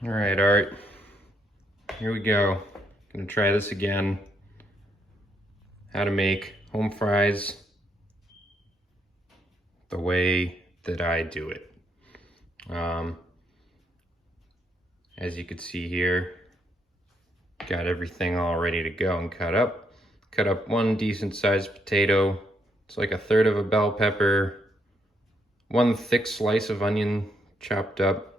All right, Art, here we go. Gonna try this again. How to make home fries the way that I do it. As you can see here, got everything all ready to go and cut up. Cut up one decent sized potato. It's like 1/3 of a bell pepper. One thick slice of onion chopped up.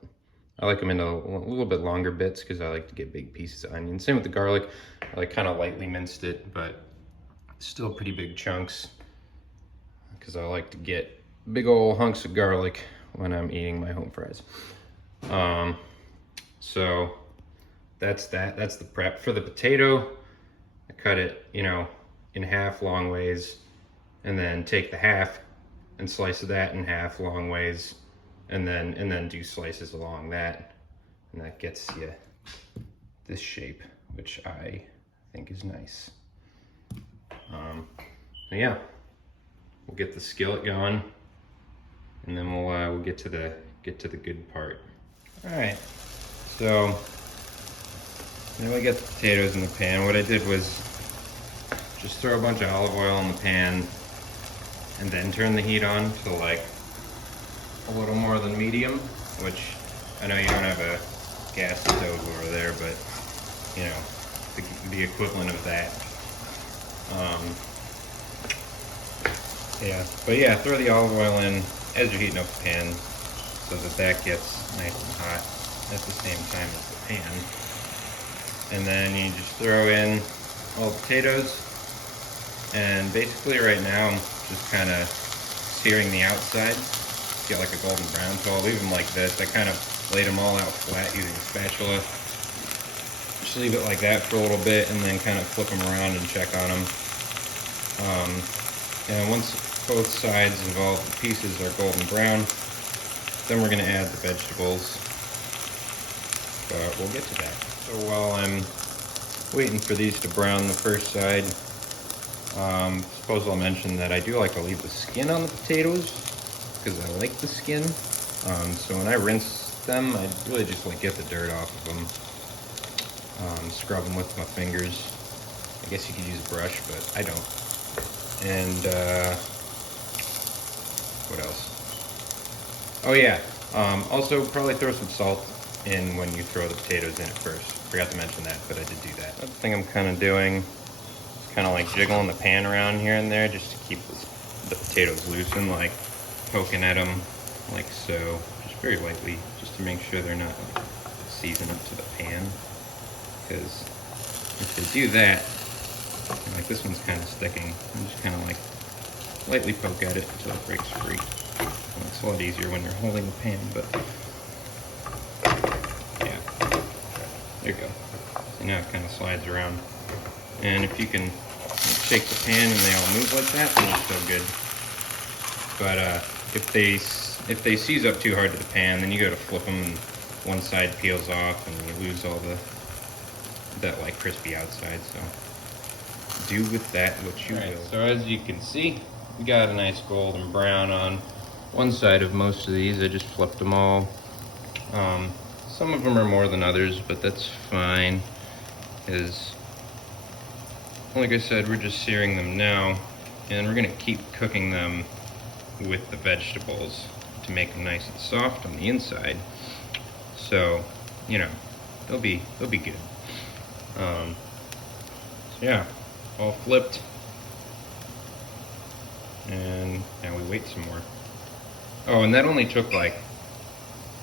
I like them in a little bit longer bits because I like to get big pieces of onion. Same with the garlic. I like kind of lightly minced it, but still pretty big chunks because I like to get big old hunks of garlic when I'm eating my home fries. So that's that. That's the prep. For the potato, I cut it, in half long ways, and then take the half and slice that in half long ways, and then do slices along that, and that gets you this shape, which I think is nice. Yeah, we'll get the skillet going, and then we'll get to the good part. All right, so now we get the potatoes in the pan. What I did was just throw a bunch of olive oil in the pan, and then turn the heat on to like a little more than medium, which I know you don't have a gas stove over there, but the equivalent of that. Yeah, throw the olive oil in as you're heating up the pan so that gets nice and hot at the same time as the pan. And then you just throw in all the potatoes, and basically right now I'm just kind of searing the outside. Get like a golden brown, so I'll leave them like this. I kind of laid them all out flat using a spatula. Just leave it like that for a little bit, and then kind of flip them around and check on them. And once both sides of all the pieces are golden brown, then we're going to add the vegetables. But we'll get to that. So while I'm waiting for these to brown the first side, suppose I'll mention that I do like to leave the skin on the potatoes because I like the skin. So when I rinse them, I really just get the dirt off of them. Scrub them with my fingers. I guess you could use a brush, but I don't. And what else? Oh yeah, also probably throw some salt in when you throw the potatoes in at first. Forgot to mention that, but I did do that. Another thing I'm kind of doing is kind of like jiggling the pan around here and there just to keep the potatoes loosened, like poking at them like so, just very lightly, just to make sure they're not like seizing up to the pan. Because if they do that, like this one's kind of sticking, I'm just kind of like lightly poke at it until it breaks free. And it's a lot easier when you're holding the pan, but yeah, there you go. So now it kind of slides around. And if you can shake the pan and they all move like that, then it's still good. But if they seize up too hard to the pan, then you go to flip them and one side peels off and you lose all that like crispy outside. So do with that what you will. So as you can see, we got a nice golden brown on one side of most of these. I just flipped them all. Some of them are more than others, but that's fine, because like I said, we're just searing them now, and we're gonna keep cooking them with the vegetables to make them nice and soft on the inside. So, they'll be good. So yeah, all flipped, and now we wait some more. Oh, and that only took like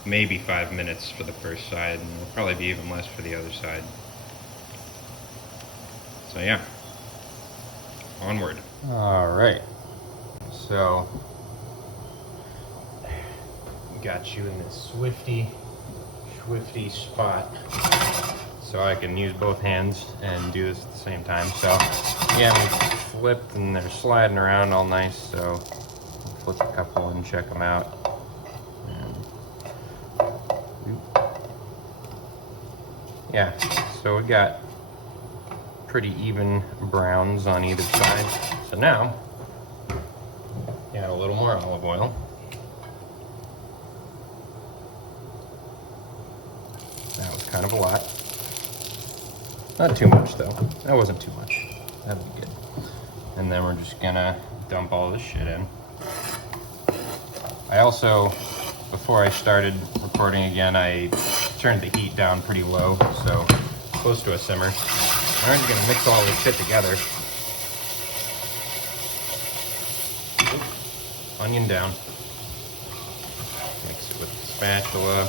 maybe 5 minutes for the first side, and it'll probably be even less for the other side. So yeah, onward. All right, so got you in this swifty spot, so I can use both hands and do this at the same time. So yeah, we flipped and they're sliding around all nice, so flip a couple and check them out. Yeah, so we got pretty even browns on either side. So now, add a little more olive oil. That kind of a lot. Not too much though. That wasn't too much. That would be good. And then we're just gonna dump all this shit in. I also, before I started recording again, I turned the heat down pretty low, so close to a simmer. I'm just gonna mix all this shit together. Onion down. Mix it with the spatula.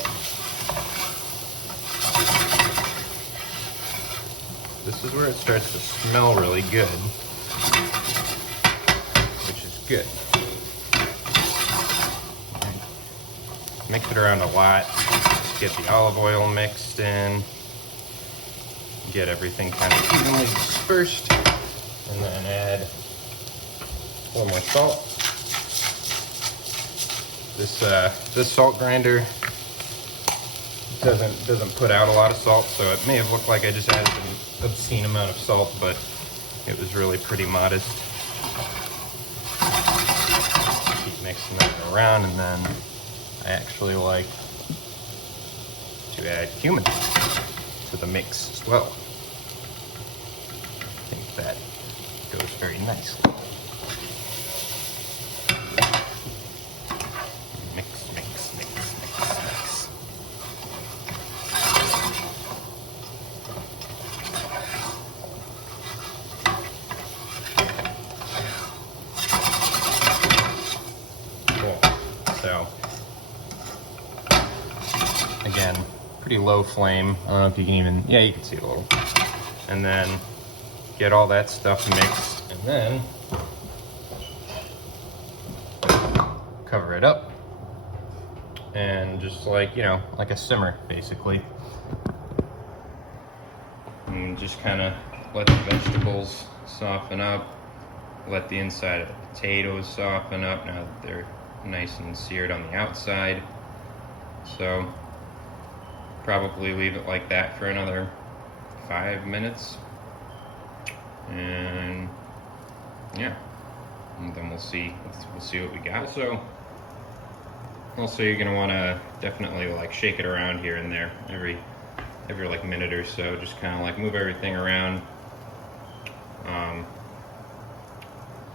This is where it starts to smell really good, which is good. Mix it around a lot. Just get the olive oil mixed in. Get everything kind of evenly dispersed. And then add a little more salt. This salt grinder doesn't put out a lot of salt, so it may have looked like I just added an obscene amount of salt, but it was really pretty modest. Keep mixing that around, and then I actually like to add cumin to the mix as well. I think that goes very nicely. Mix, mix, mix, mix, mix. Cool. So, again, pretty low flame. I don't know if you can even, yeah, you can see it a little. And then get all that stuff mixed, and then cover it up. And just like, you know, like a simmer, basically. And just kind of let the vegetables soften up. Let the inside of the potatoes soften up now that they're nice and seared on the outside. So probably leave it like that for another 5 minutes. And yeah, and then we'll see what we got. Also, you're gonna want to definitely like shake it around here and there every like minute or so. Just kind of like move everything around.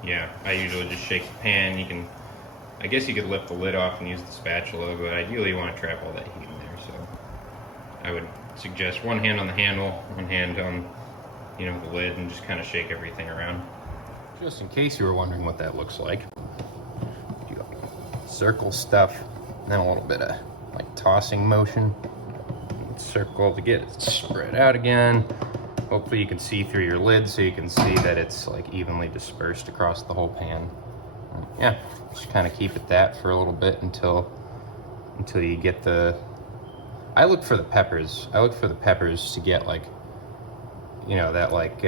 Yeah, I usually just shake the pan. I guess you could lift the lid off and use the spatula, but ideally you want to trap all that heat in there. So I would suggest one hand on the handle, one hand on, you know, the lid, and just kind of shake everything around. Just in case you were wondering what that looks like, you circle stuff, and then a little bit of like tossing motion. Circle to get it spread out again. Hopefully you can see through your lid so you can see that it's like evenly dispersed across the whole pan. Yeah, just kind of keep it that for a little bit until you get the, I look for the peppers. I look for the peppers to get like, you know, that like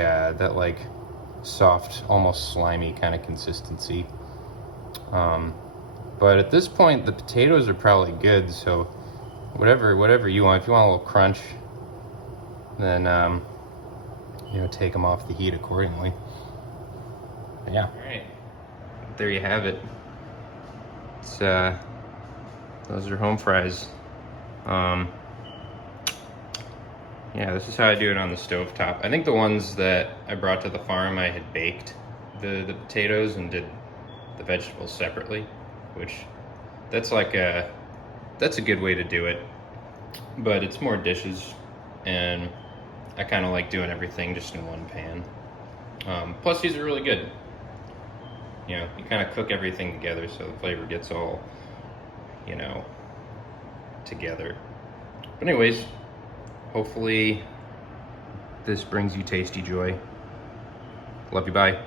soft, almost slimy kind of consistency. But at this point, the potatoes are probably good. So whatever you want. If you want a little crunch, then you know, take them off the heat accordingly. But yeah. All right, there you have it. It's those are home fries. Yeah, this is how I do it on the stovetop. I think the ones that I brought to the farm, I had baked the potatoes and did the vegetables separately, which that's a good way to do it. But it's more dishes, and I kind of like doing everything just in one pan. Plus, these are really good. You know, you kind of cook everything together so the flavor gets all, you know, together. But anyways, hopefully this brings you tasty joy. Love you, bye.